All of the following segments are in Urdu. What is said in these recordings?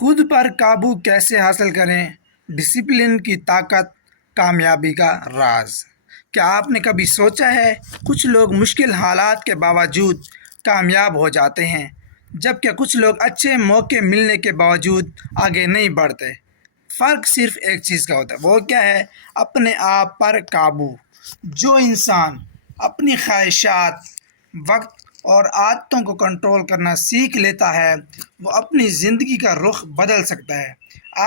خود پر قابو کیسے حاصل کریں؟ ڈسپلن کی طاقت کامیابی کا راز۔ کیا آپ نے کبھی سوچا ہے کچھ لوگ مشکل حالات کے باوجود کامیاب ہو جاتے ہیں جبکہ کچھ لوگ اچھے موقع ملنے کے باوجود آگے نہیں بڑھتے؟ فرق صرف ایک چیز کا ہوتا ہے، وہ کیا ہے؟ اپنے آپ پر قابو۔ جو انسان اپنی خواہشات، وقت اور عادتوں کو کنٹرول کرنا سیکھ لیتا ہے وہ اپنی زندگی کا رخ بدل سکتا ہے۔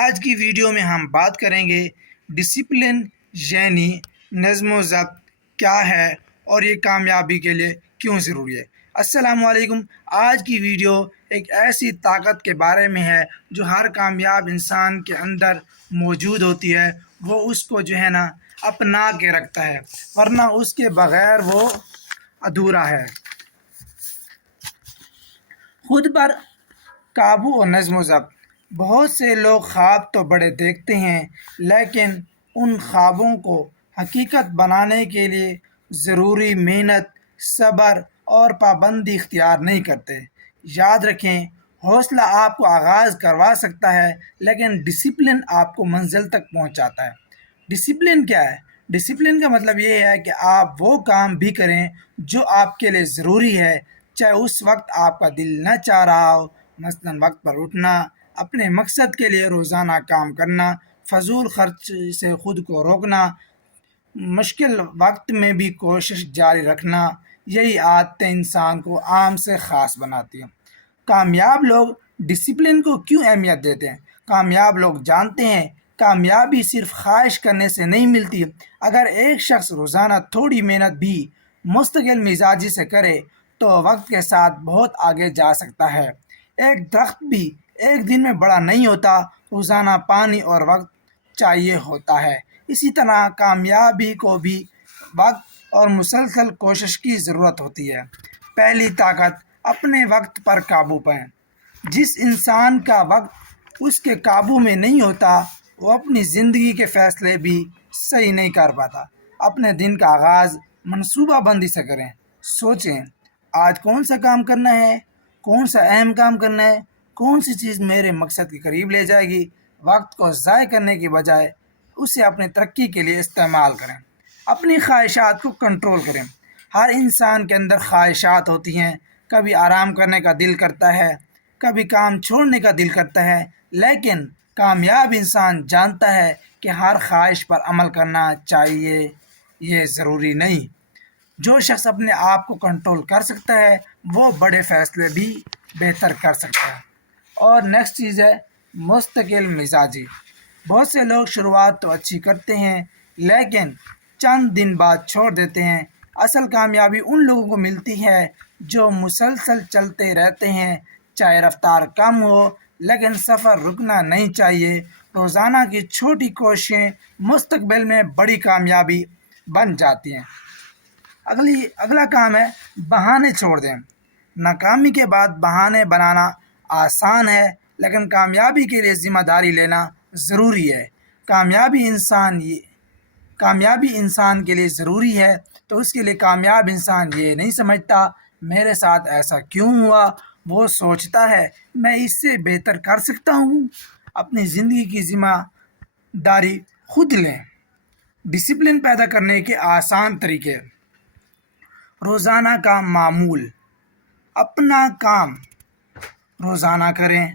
آج کی ویڈیو میں ہم بات کریں گے ڈسپلن یعنی نظم و ضبط کیا ہے اور یہ کامیابی کے لیے کیوں ضروری ہے۔ السلام علیکم۔ آج کی ویڈیو ایک ایسی طاقت کے بارے میں ہے جو ہر کامیاب انسان کے اندر موجود ہوتی ہے، وہ اس کو اپنا کے رکھتا ہے، ورنہ اس کے بغیر وہ ادھورا ہے۔ خود پر قابو اور نظم و ضبط۔ بہت سے لوگ خواب تو بڑے دیکھتے ہیں لیکن ان خوابوں کو حقیقت بنانے کے لیے ضروری محنت، صبر اور پابندی اختیار نہیں کرتے۔ یاد رکھیں، حوصلہ آپ کو آغاز کروا سکتا ہے لیکن ڈسپلن آپ کو منزل تک پہنچاتا ہے۔ ڈسپلن کیا ہے؟ ڈسپلن کا مطلب یہ ہے کہ آپ وہ کام بھی کریں جو آپ کے لیے ضروری ہے، چاہے اس وقت آپ کا دل نہ چاہ رہا ہو۔ مثلاً وقت پر اٹھنا، اپنے مقصد کے لیے روزانہ کام کرنا، فضول خرچ سے خود کو روکنا، مشکل وقت میں بھی کوشش جاری رکھنا، یہی عادتیں انسان کو عام سے خاص بناتی ہیں۔ کامیاب لوگ ڈسپلن کو کیوں اہمیت دیتے ہیں؟ کامیاب لوگ جانتے ہیں کامیابی صرف خواہش کرنے سے نہیں ملتی۔ اگر ایک شخص روزانہ تھوڑی محنت بھی مستقل مزاجی سے کرے تو وقت کے ساتھ بہت آگے جا سکتا ہے۔ ایک درخت بھی ایک دن میں بڑا نہیں ہوتا، روزانہ پانی اور وقت چاہیے ہوتا ہے۔ اسی طرح کامیابی کو بھی وقت اور مسلسل کوشش کی ضرورت ہوتی ہے۔ پہلی طاقت، اپنے وقت پر قابو پائیں۔ جس انسان کا وقت اس کے قابو میں نہیں ہوتا وہ اپنی زندگی کے فیصلے بھی صحیح نہیں کر پاتا۔ اپنے دن کا آغاز منصوبہ بندی سے کریں۔ سوچیں، آج کون سا کام کرنا ہے، کون سا اہم کام کرنا ہے، کون سی چیز میرے مقصد کے قریب لے جائے گی۔ وقت کو ضائع کرنے کی بجائے اسے اپنی ترقی کے لیے استعمال کریں۔ اپنی خواہشات کو کنٹرول کریں۔ ہر انسان کے اندر خواہشات ہوتی ہیں، کبھی آرام کرنے کا دل کرتا ہے، کبھی کام چھوڑنے کا دل کرتا ہے، لیکن کامیاب انسان جانتا ہے کہ ہر خواہش پر عمل کرنا چاہیے، یہ ضروری نہیں۔ جو شخص اپنے آپ کو کنٹرول کر سکتا ہے وہ بڑے فیصلے بھی بہتر کر سکتا ہے۔ اور نیکسٹ چیز ہے مستقل مزاجی۔ بہت سے لوگ شروعات تو اچھی کرتے ہیں لیکن چند دن بعد چھوڑ دیتے ہیں۔ اصل کامیابی ان لوگوں کو ملتی ہے جو مسلسل چلتے رہتے ہیں، چاہے رفتار کم ہو لیکن سفر رکنا نہیں چاہیے۔ روزانہ کی چھوٹی کوششیں مستقبل میں بڑی کامیابی بن جاتی ہیں۔ اگلا کام ہے بہانے چھوڑ دیں۔ ناکامی کے بعد بہانے بنانا آسان ہے لیکن کامیابی کے لیے ذمہ داری لینا ضروری ہے۔ کامیابی انسان کے لیے ضروری ہے تو اس کے لیے کامیاب انسان یہ نہیں سمجھتا میرے ساتھ ایسا کیوں ہوا، وہ سوچتا ہے میں اس سے بہتر کر سکتا ہوں۔ اپنی زندگی کی ذمہ داری خود لیں۔ ڈسپلن پیدا کرنے کے آسان طریقے: روزانہ کا معمول۔ اپنا کام روزانہ کریں،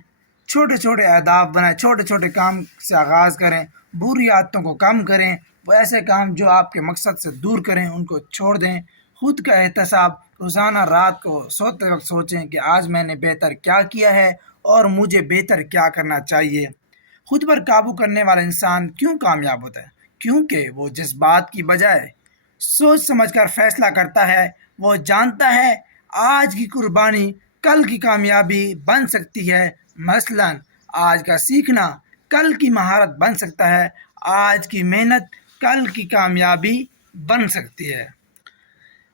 چھوٹے چھوٹے اہداف بنائیں، چھوٹے چھوٹے کام سے آغاز کریں، بری عادتوں کو کم کریں، وہ ایسے کام جو آپ کے مقصد سے دور کریں ان کو چھوڑ دیں۔ خود کا احتساب: روزانہ رات کو سوتے وقت سوچیں کہ آج میں نے بہتر کیا کیا ہے اور مجھے بہتر کیا کرنا چاہیے۔ خود پر قابو کرنے والا انسان کیوں کامیاب ہوتا ہے؟ کیونکہ وہ جذبات کی بجائے سوچ سمجھ کر فیصلہ کرتا ہے۔ وہ جانتا ہے آج کی قربانی کل کی کامیابی بن سکتی ہے۔ مثلاً آج کا سیکھنا کل کی مہارت بن سکتا ہے، آج کی محنت کل کی کامیابی بن سکتی ہے۔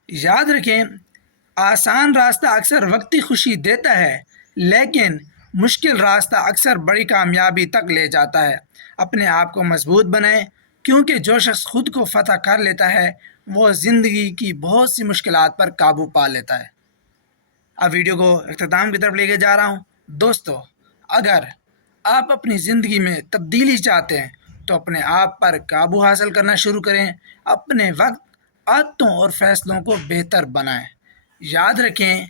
یاد رکھیں، آسان راستہ اکثر وقتی خوشی دیتا ہے لیکن مشکل راستہ اکثر بڑی کامیابی تک لے جاتا ہے۔ اپنے آپ کو مضبوط بنائیں کیونکہ جو شخص خود کو فتح کر لیتا ہے وہ زندگی کی بہت سی مشکلات پر قابو پا لیتا ہے۔ اب ویڈیو کو اختتام کی طرف لے کے جا رہا ہوں۔ دوستو، اگر آپ اپنی زندگی میں تبدیلی چاہتے ہیں تو اپنے آپ پر قابو حاصل کرنا شروع کریں، اپنے وقت، عادتوں اور فیصلوں کو بہتر بنائیں۔ یاد رکھیں،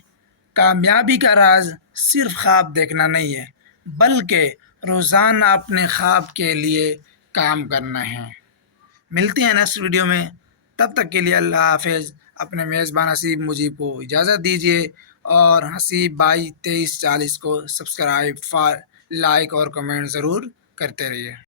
کامیابی کا راز صرف خواب دیکھنا نہیں ہے، بلکہ روزانہ اپنے خواب کے لیے کام کرنا ہے۔ ملتے ہیں نیکسٹ ویڈیو میں، تب تک کے لیے اللہ حافظ۔ اپنے میزبان حسیب مجیب کو اجازت دیجیے، اور حسیب بھائی 2340 کو سبسکرائب، لائک اور کمنٹ ضرور کرتے رہیے۔